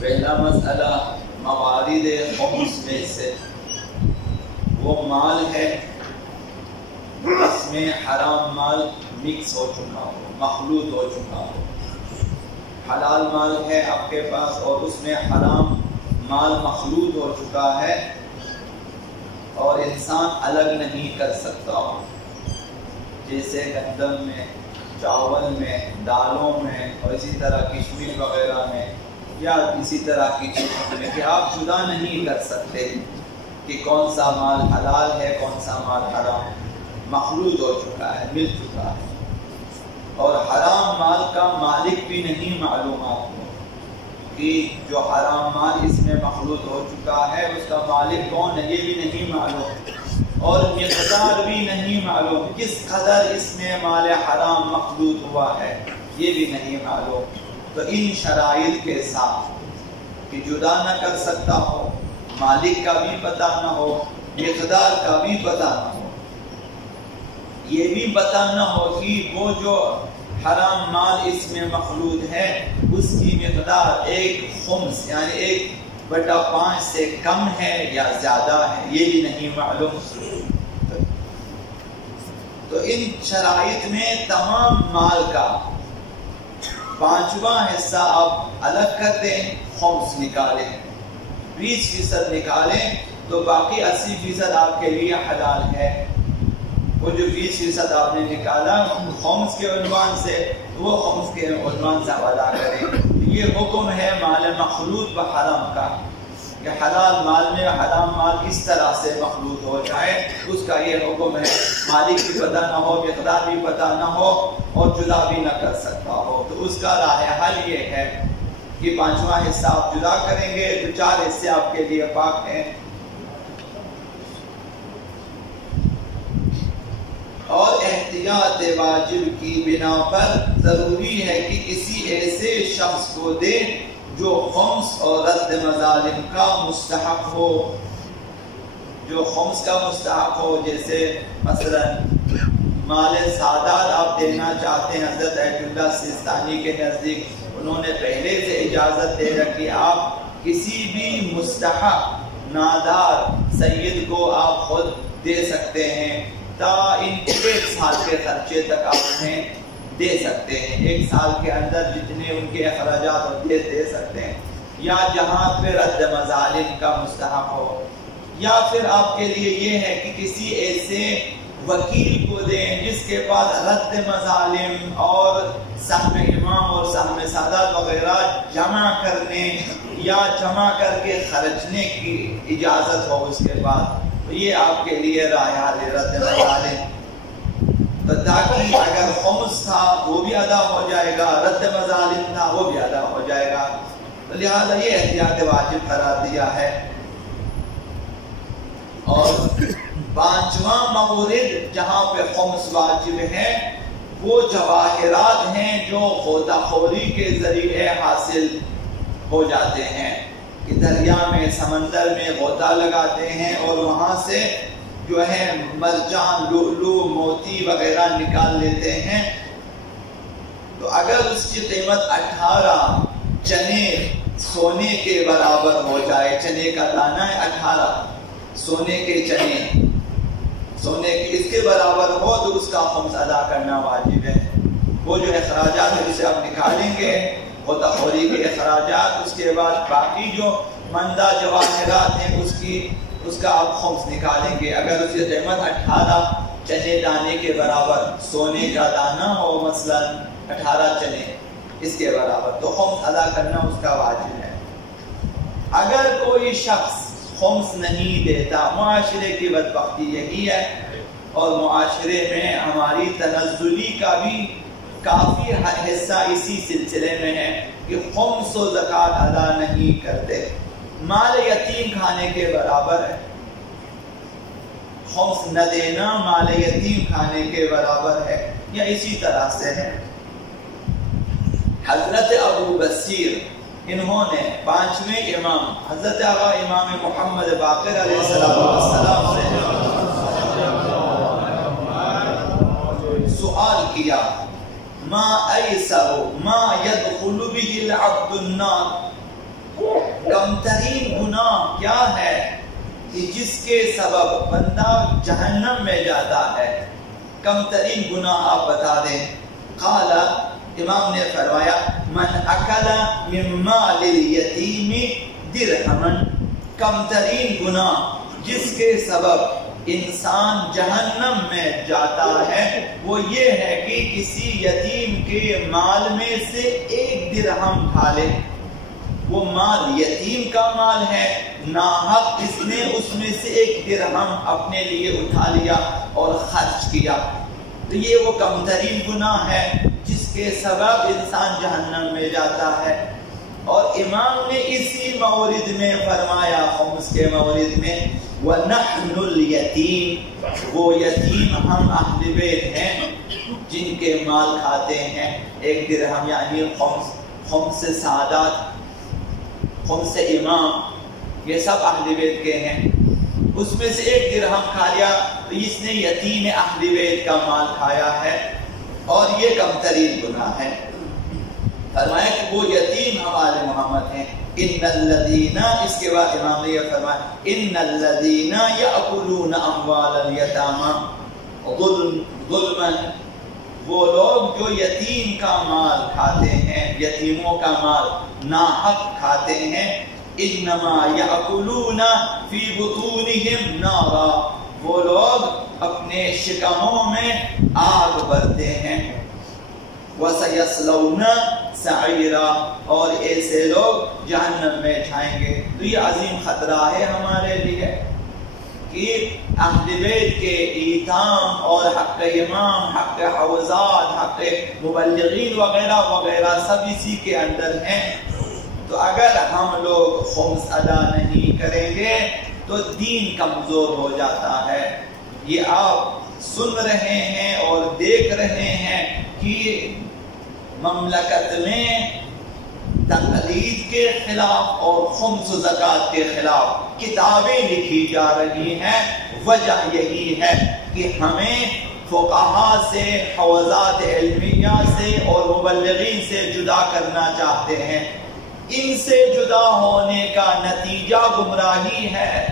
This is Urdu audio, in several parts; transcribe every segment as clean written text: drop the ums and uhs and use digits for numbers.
پہلا مسئلہ موارد خمس میں سے وہ مال ہے اس میں حرام مال مکس ہو چکا ہو، مخلوط ہو چکا ہو۔ حلال مال ہے آپ کے پاس اور اس میں حرام مال مخلوط ہو چکا ہے اور انسان الگ نہیں کر سکتا ہو، جیسے گندم میں، چاول میں، دالوں میں اور اسی طرح کشمش وغیرہ میں یا اسی طرح کی چیزوں میں، کہ آپ جدا نہیں کر سکتے کہ کون سا مال حلال ہے کون سا مال حرام، مخلوط ہو چکا ہے، مل چکا ہے۔ اور حرام مال کا مالک بھی نہیں معلوم آپ کو کہ جو حرام مال اس میں مخلوط ہو چکا ہے اس کا مالک کون ہے، یہ بھی نہیں معلوم، اور مقدار بھی نہیں معلوم، کس قدر اس میں مال حرام مخلوط ہوا ہے یہ بھی نہیں معلوم۔ تو ان شرائط کے ساتھ کہ جدا نہ کر سکتا ہو، مالک کا بھی پتہ نہ ہو، مقدار کا بھی پتہ نہ ہو، یہ بھی پتہ نہ ہو کہ وہ جو حرام مال اس میں مخلوط ہے اس کی مقدار 1 خمس یعنی 1/5 سے کم ہے یا زیادہ ہے، یہ بھی نہیں معلوم۔ تو ان شرائط میں تمام مال کا 5واں حصہ آپ الگ کر دیں، خمس نکالیں، 20% نکالیں تو باقی 80% آپ کے لیے حلال ہے۔ وہ جو 20% آپ نے نکالا خمس کے عنوان سے، وہ خمس کے عنوان سے ادا کریں۔ یہ حکم ہے مال مخلوط و حرام کا، کہ حلال مال میں حرام مال اس طرح سے مخلوط ہو جائے، اس کا یہ حکم ہے، مالک بھی پتہ نہ ہو، مقدار بھی پتہ نہ ہو اور جدا بھی نہ کر سکتا ہو۔ تو اس کا راہ حل یہ ہے کہ 5واں حصہ آپ جدا کریں گے تو 4 حصے آپ کے لیے پاک ہیں۔ اور احتیاط واجب کی بنا پر ضروری ہے کہ کسی ایسے شخص کو دے جو خمس اور رد مظالم کا مستحق ہو، جو خمس کا مستحق ہو، جیسے مثلا مال سعادت آپ دینا چاہتے ہیں حضرت ایت اللہ سیستانی کے نزدیک، انہوں نے پہلے سے اجازت دے رکھی، آپ کسی بھی مستحق نادار سید کو آپ خود دے سکتے ہیں، تا ان 1 سال کے خرچے تک آپ انہیں دے سکتے ہیں، 1 سال کے اندر جتنے ان کے اخراجات ہوتے دے سکتے ہیں، یا جہاں پہ رد مظالم کا مستحق ہو، یا پھر آپ کے لیے یہ ہے کہ کسی ایسے وکیل کو دیں جس کے پاس رد مظالم اور سہم امام اور سہم سادات وغیرہ جمع کرنے یا جمع کر کے خرچنے کی اجازت ہو اس کے پاس، تو یہ آپ کے لیے راہ حل رد مظالم، تو تاکہ اگر خمس تھا وہ بھی ادا ہو جائے گا، رد مظالم تھا وہ بھی ادا ہو جائے گا، تو لہذا یہ احتیاط واجب قرار دیا ہے۔ اور 5واں مورد جہاں پہ خمس واجب ہے وہ جواہرات ہیں جو غوطہ خوری کے ذریعے حاصل ہو جاتے ہیں، کہ دریا میں سمندر میں غوطہ لگاتے ہیں اور وہاں سے جو ہے مرجان، لؤلؤ، موتی وغیرہ نکال لیتے ہیں، تو اگر اس کی قیمت 18 چنے سونے کے برابر ہو جائے، چنے کا دانہ ہے 18 سونے کے چنے، سونے کے اس کے برابر ہو تو اس کا خمس ادا کرنا واجب ہے۔ وہ جو اخراجات ہے جسے آپ نکالیں گے غوطہ خوری کے اخراجات، اس کے بعد باقی جو مندہ جواہرات ہیں اس کا آپ خمس نکالیں گے۔ اگر اس کی قیمت 18 چنے دانے کے برابر، سونے کا دانہ ہو مثلا 18 چنے اس کے برابر، تو خمس ادا کرنا اس کا واجب ہے۔ اگر کوئی شخص خمس نہیں دیتا، معاشرے کی بدبختی یہی ہے، اور معاشرے میں ہماری تنزلی کا بھی کافی حصہ اسی سلسلے میں ہے کہ خمس و زکوٰۃ ادا نہیں کرتے، مال یتیم کھانے کے برابر ہے، خمس نہ دینا مال یتیم کھانے کے برابر ہے، یا اسی طرح سے ہے۔ حضرت ابو بصیر انہوں نے 5ویں امام حضرت آقا امام محمد باقر علیہ السلام سے سوال کیا، ما ایسر ما يدخل به العبد النار، کم ترین گناہ کیا ہے کہ جس کے سبب بندہ جہنم میں جاتا ہے؟ کم ترین گناہ آپ بتا دیں۔ قال، امام نے فرمایا، من اکل من مال الیتیم درہما، کم ترین گناہ جس کے سبب انسان جہنم میں جاتا ہے وہ یہ ہے کہ کسی یتیم کے مال میں سے 1 درہم کھا لے۔ وہ مال یتیم کا مال ہے، ناحق اس نے اس میں سے 1 درہم اپنے لیے اٹھا لیا اور خرچ کیا، تو یہ وہ کم ترین گناہ ہے جس کے سبب انسان جہنم میں جاتا ہے۔ اور امام نے اسی مورد میں فرمایا، خمس کے مورد میں، وَنَحْنُ الْيَتِيمِ، وہ یتیم ہم اہل بیت ہیں جن کے مال کھاتے ہیں 1 درہم، یعنی خمس سعادات، خمس امام، یہ سب اہل بیت کے ہیں، اس میں سے 1 درہم کھا لیا تو اس نے یتیم اہل بیت کا مال کھایا ہے، اور یہ کم ترین گناہ ہے۔ فرمایا کہ وہ یتیم ہمارے محمد ہیں۔ ان الذین، اس کے بعد امام نے یہ فرمایا، ان الذین یأکلون اموال الیتامی ظلما، وہ لوگ جو یتیم کا مال کھاتے ہیں، یتیموں کا مال ناحق کھاتے ہیں، انما یأکلون فی بطونہم نارا، وہ لوگ اپنے شکموں میں آگ بھرتے ہیں، وَسَيَصْلَوْنَ سَعِيرًا، اور ایسے لوگ جہنم میں جائیں گے۔ تو یہ عظیم خطرہ ہے ہمارے لیے کہ اہل بیت کے ایتام اور حق امام، حق حوزات، حق مبلغین وغیرہ وغیرہ سب اسی کے اندر ہیں۔ تو اگر ہم لوگ خمس ادا نہیں کریں گے تو دین کمزور ہو جاتا ہے۔ یہ آپ سن رہے ہیں اور دیکھ رہے ہیں کہ مملکت میں تقلید کے خلاف اور خمس و زکوٰۃ کے خلاف کتابیں لکھی جا رہی ہیں۔ وجہ یہی ہے کہ ہمیں فقہا سے، حوزات علمیہ سے اور مبلغین سے جدا کرنا چاہتے ہیں۔ ان سے جدا ہونے کا نتیجہ گمراہی ہے،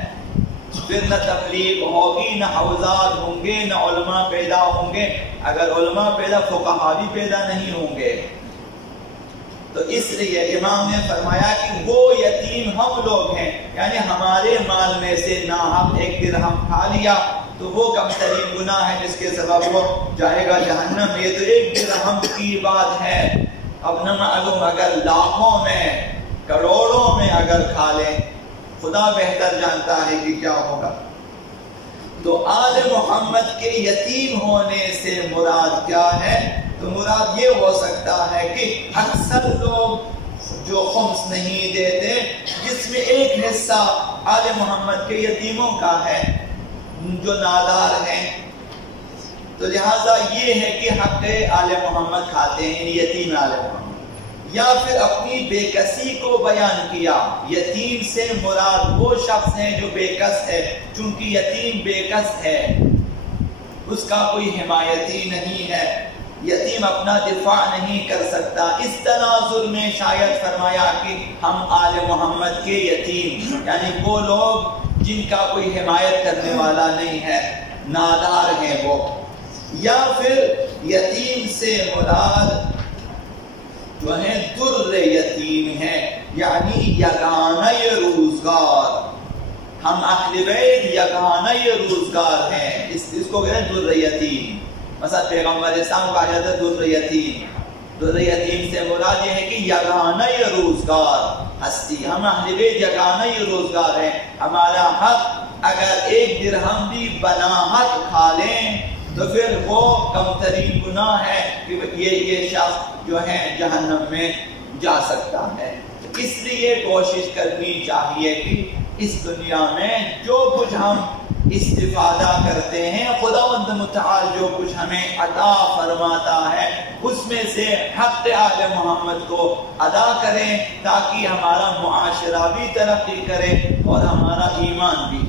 پھر نہ تبلیغ ہوگی، نہ حوزات ہوں گے، نہ علماء پیدا ہوں گے۔ اگر علماء پیدا، فقہا بھی پیدا نہیں ہوں گے۔ تو اس لیے امام نے فرمایا کہ وہ یتیم ہم لوگ ہیں، یعنی ہمارے مال میں سے ناحق 1 درہم کھا لیا تو وہ کم ترین گناہ ہے جس کے سبب وہ جائے گا جہنم۔ یہ تو 1 درہم کی بات ہے، اب نہ معلوم اگر لاکھوں میں، کروڑوں میں اگر کھا لیں، خدا بہتر جانتا ہے کہ کیا ہوگا۔ تو آل محمد کے یتیم ہونے سے مراد کیا ہے؟ تو مراد یہ ہو سکتا ہے کہ اکثر لوگ جو خمس نہیں دیتے، جس میں ایک حصہ آل محمد کے یتیموں کا ہے جو نادار ہیں، تو لہٰذا یہ ہے کہ حق آل محمد کھاتے ہیں، یتیم آل محمد۔ یا پھر اپنی بے کسی کو بیان کیا، یتیم سے مراد وہ شخص ہے جو بے کس ہے، چونکہ یتیم بے کس ہے، اس کا کوئی حمایتی نہیں ہے، یتیم اپنا دفاع نہیں کر سکتا۔ اس تناظر میں شاید فرمایا کہ ہم آل محمد کے یتیم، یعنی وہ لوگ جن کا کوئی حمایت کرنے والا نہیں ہے، نادار ہیں وہ۔ یا پھر یتیم سے مراد جو ہے در یتیم ہے، یعنی یگانہ روزگار، ہم اہل بیت یگانہ روزگار ہیں، اس کو کہتے ہیں در یتیم۔ مثلا پیغمبر اسلام کہا جاتا ہے در یتیم۔ در یتیم سے مراد یہ ہے کہ یگانہ روزگار ہستی، ہم اہل بیت یگانہ روزگار ہیں، ہمارا حق اگر 1 درہم بھی بناحق کھا لیں تو پھر وہ کم ترین گناہ ہے کہ یہ شخص جو ہے جہنم میں جا سکتا ہے۔ اس لیے کوشش کرنی چاہیے کہ اس دنیا میں جو کچھ ہم استفادہ کرتے ہیں، خداوند متعال جو کچھ ہمیں عطا فرماتا ہے، اس میں سے حق آل محمد کو ادا کریں تاکہ ہمارا معاشرہ بھی ترقی کرے اور ہمارا ایمان بھی۔